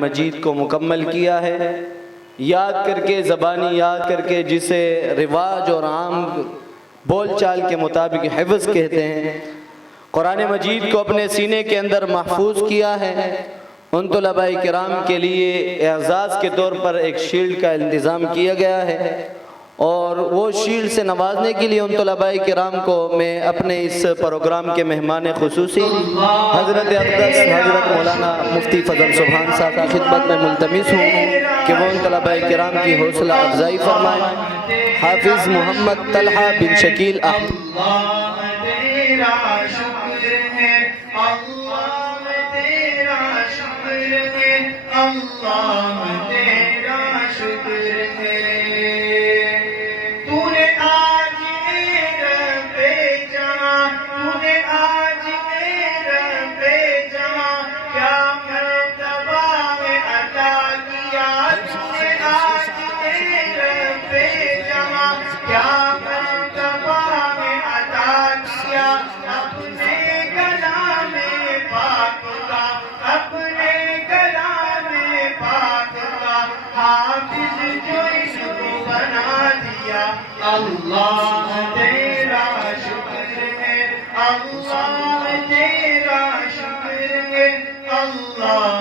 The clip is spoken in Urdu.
مجید کو مکمل کیا ہے، یاد کر کے، زبانی یاد کر کے، جسے رواج اور عام بول چال کے مطابق حفظ کہتے ہیں، قرآن مجید کو اپنے سینے کے اندر محفوظ کیا ہے۔ ان طلباء کرام کے لیے اعزاز کے طور پر ایک شیلڈ کا انتظام کیا گیا ہے، اور وہ شیلڈ سے نوازنے کے لیے ان طلباء کرام کو میں اپنے اس پروگرام کے مہمان خصوصی حضرت اقدس حضرت مولانا مفتی فضل سبحان صاحب کی خدمت میں ملتمس ہوں کہ وہ ان طلباء کرام کی حوصلہ افزائی فرمائیں۔ حافظ محمد طلحہ بن شکیل اللہ تیرا شکر ہے، اللہ تیرا شکر ہے، اللہ